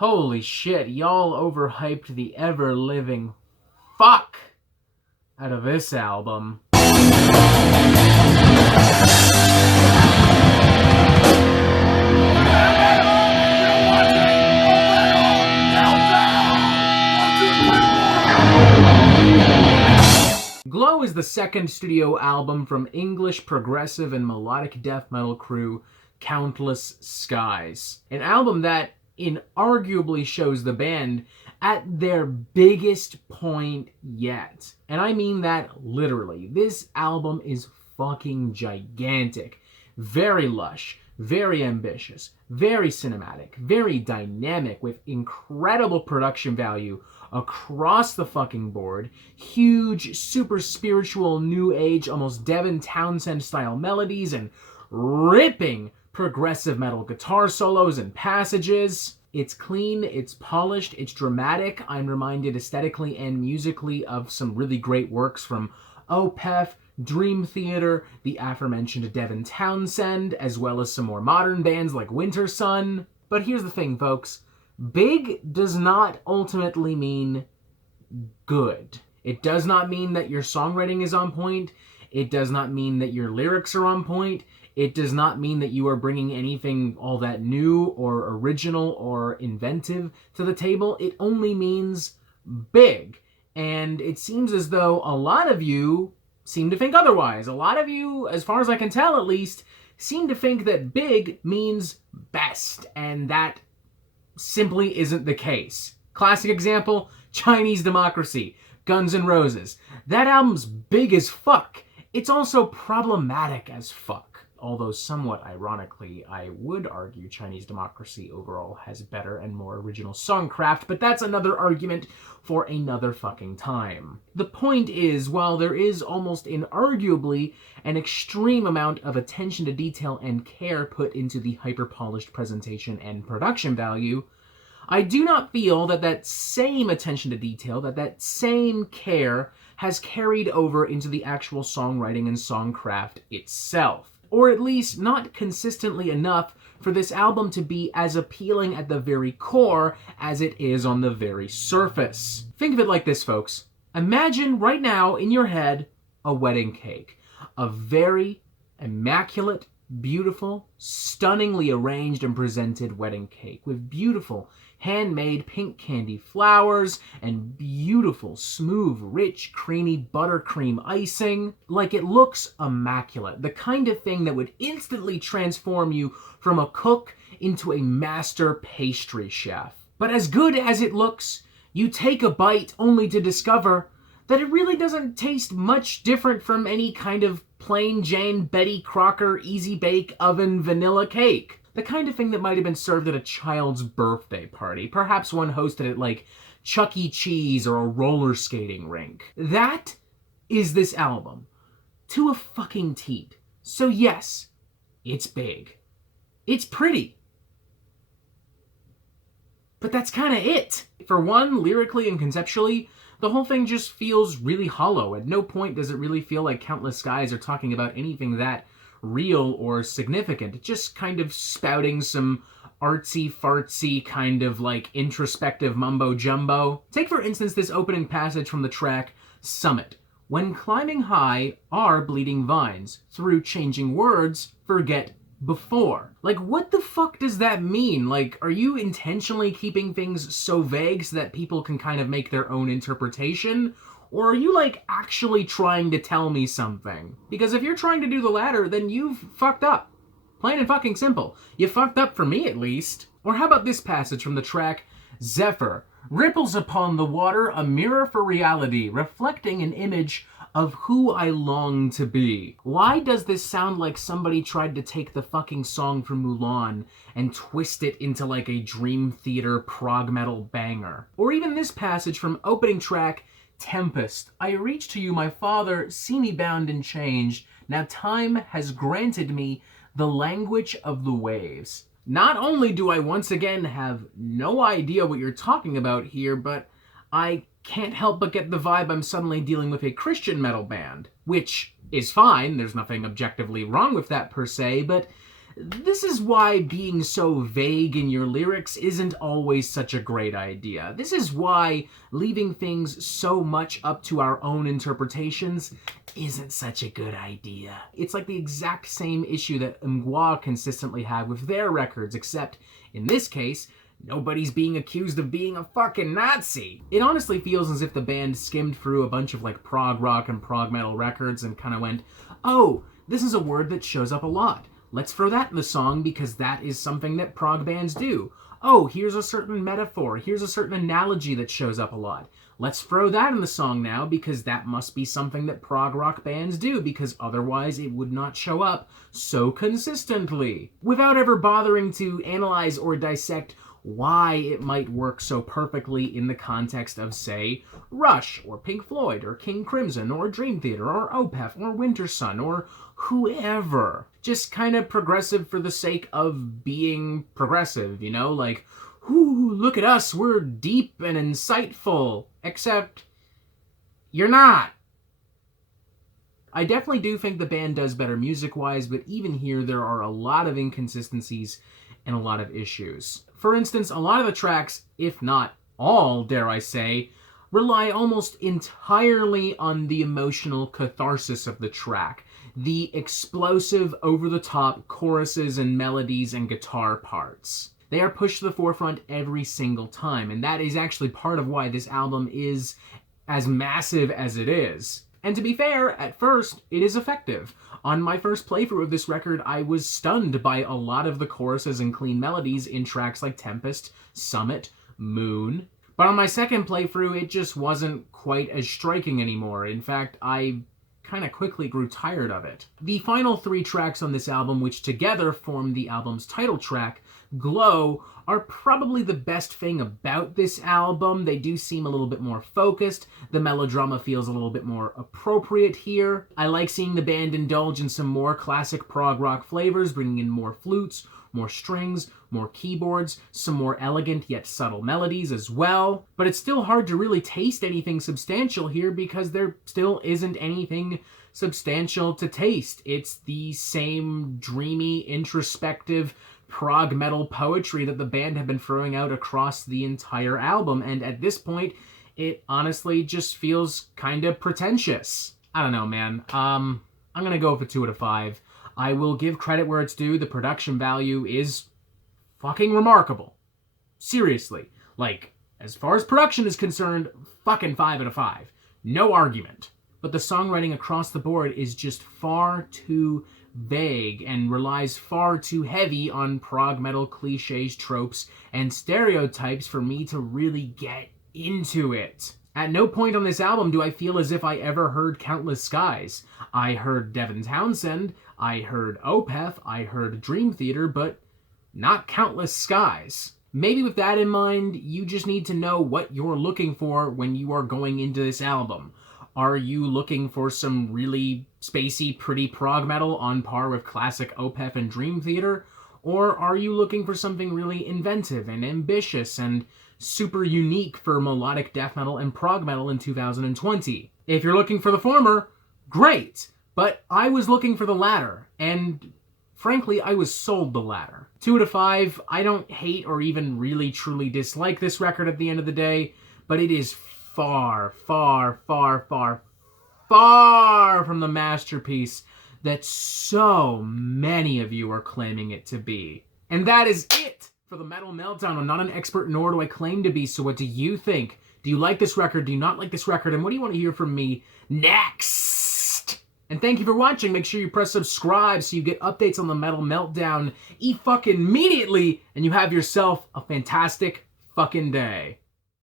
Holy shit, y'all overhyped the ever-living fuck out of this album. Glow is the second studio album from English progressive and melodic death metal crew Countless Skies. An album that inarguably shows the band at their biggest point yet. And I mean that literally. This album is fucking gigantic. Very lush, very ambitious, very cinematic, very dynamic, with incredible production value across the fucking board, huge, super spiritual, new age, almost Devin Townsend style melodies, and ripping progressive metal guitar solos and passages. It's clean, it's polished, it's dramatic. I'm reminded aesthetically and musically of some really great works from Opeth, Dream Theater, the aforementioned Devin Townsend, as well as some more modern bands like Winter Sun. But here's the thing, folks. Big does not ultimately mean good. It does not mean that your songwriting is on point. It does not mean that your lyrics are on point. It does not mean that you are bringing anything all that new or original or inventive to the table. It only means big. And it seems as though a lot of you seem to think otherwise. A lot of you, as far as I can tell at least, seem to think that big means best, and that simply isn't the case. Classic example, Chinese Democracy, Guns N' Roses. That album's big as fuck. It's also problematic as fuck. Although somewhat ironically, I would argue Chinese Democracy overall has better and more original songcraft, but that's another argument for another fucking time. The point is, while there is almost inarguably an extreme amount of attention to detail and care put into the hyper-polished presentation and production value, I do not feel that that same attention to detail, that same care has carried over into the actual songwriting and songcraft itself. Or at least not consistently enough for this album to be as appealing at the very core as it is on the very surface. Think of it like this, folks. Imagine right now in your head a wedding cake. A very immaculate, beautiful, stunningly arranged and presented wedding cake with beautiful handmade pink candy flowers and beautiful, smooth, rich, creamy buttercream icing. Like, it looks immaculate. The kind of thing that would instantly transform you from a cook into a master pastry chef. But as good as it looks, you take a bite only to discover that it really doesn't taste much different from any kind of plain Jane Betty Crocker easy bake oven vanilla cake. The kind of thing that might have been served at a child's birthday party, perhaps one hosted at like Chuck E. Cheese or a roller skating rink. That is this album. To a fucking teat. So yes, it's big. It's pretty. But that's kind of it. For one, lyrically and conceptually, the whole thing just feels really hollow. At no point does it really feel like Countless Skies are talking about anything that real or significant. Just kind of spouting some artsy-fartsy kind of like introspective mumbo-jumbo. Take for instance this opening passage from the track Summit. When climbing high are bleeding vines, through changing words, forget before. Like, what the fuck does that mean? Like, are you intentionally keeping things so vague so that people can kind of make their own interpretation? Or are you, like, actually trying to tell me something? Because if you're trying to do the latter, then you've fucked up. Plain and fucking simple. You fucked up for me, at least. Or how about this passage from the track Zephyr? Ripples upon the water, a mirror for reality, reflecting an image of who I long to be. Why does this sound like somebody tried to take the fucking song from Mulan and twist it into like a Dream Theater prog metal banger? Or even this passage from opening track Tempest. I reach to you, my father, see me bound and changed. Now time has granted me the language of the waves. Not only do I once again have no idea what you're talking about here, but I can't help but get the vibe I'm suddenly dealing with a Christian metal band. Which is fine, there's nothing objectively wrong with that per se, but This is why being so vague in your lyrics isn't always such a great idea. This is why leaving things so much up to our own interpretations isn't such a good idea. It's like the exact same issue that Mgwa consistently have with their records, except in this case, nobody's being accused of being a fucking Nazi. It honestly feels as if the band skimmed through a bunch of like prog rock and prog metal records and kind of went, oh, this is a word that shows up a lot. Let's throw that in the song because that is something that prog bands do. Oh, here's a certain metaphor, here's a certain analogy that shows up a lot. Let's throw that in the song now because that must be something that prog rock bands do, because otherwise it would not show up so consistently. Without ever bothering to analyze or dissect why it might work so perfectly in the context of, say, Rush, or Pink Floyd, or King Crimson, or Dream Theater, or Opeth, or Winter Sun, or whoever. Just kind of progressive for the sake of being progressive, you know? Like, ooh, look at us, we're deep and insightful. Except, you're not. I definitely do think the band does better music-wise, but even here there are a lot of inconsistencies and a lot of issues. For instance, a lot of the tracks, if not all, dare I say, rely almost entirely on the emotional catharsis of the track, the explosive, over-the-top choruses and melodies and guitar parts. They are pushed to the forefront every single time, and that is actually part of why this album is as massive as it is. And to be fair, at first, it is effective. On my first playthrough of this record, I was stunned by a lot of the choruses and clean melodies in tracks like Tempest, Summit, Moon. But on my second playthrough, it just wasn't quite as striking anymore. In fact, I kind of quickly grew tired of it. The final 3 tracks on this album, which together form the album's title track, Glow, are probably the best thing about this album. They do seem a little bit more focused. The melodrama feels a little bit more appropriate here. I like seeing the band indulge in some more classic prog rock flavors, bringing in more flutes, more strings, more keyboards, some more elegant yet subtle melodies as well. But it's still hard to really taste anything substantial here because there still isn't anything substantial to taste. It's the same dreamy, introspective, prog metal poetry that the band have been throwing out across the entire album, and at this point, it honestly just feels kind of pretentious. I don't know, man. I'm gonna go with a 2 out of 5. I will give credit where it's due. The production value is fucking remarkable. Seriously. Like, as far as production is concerned, fucking 5 out of 5. No argument. But the songwriting across the board is just far too vague and relies far too heavy on prog metal cliches, tropes, and stereotypes for me to really get into it. At no point on this album do I feel as if I ever heard Countless Skies. I heard Devin Townsend, I heard Opeth, I heard Dream Theater, but not Countless Skies. Maybe with that in mind, you just need to know what you're looking for when you are going into this album. Are you looking for some really spacey, pretty prog metal on par with classic Opeth and Dream Theater? Or are you looking for something really inventive and ambitious and super unique for melodic death metal and prog metal in 2020? If you're looking for the former, great! But I was looking for the latter, and frankly, I was sold the latter. 2 out of 5, I don't hate or even really truly dislike this record at the end of the day, but it is far, far, far, far, far from the masterpiece that so many of you are claiming it to be. And that is it for the Metal Meltdown. I'm not an expert, nor do I claim to be, so what do you think? Do you like this record? Do you not like this record? And what do you want to hear from me next? And thank you for watching. Make sure you press subscribe so you get updates on the Metal Meltdown fucking immediately, and you have yourself a fantastic fucking day.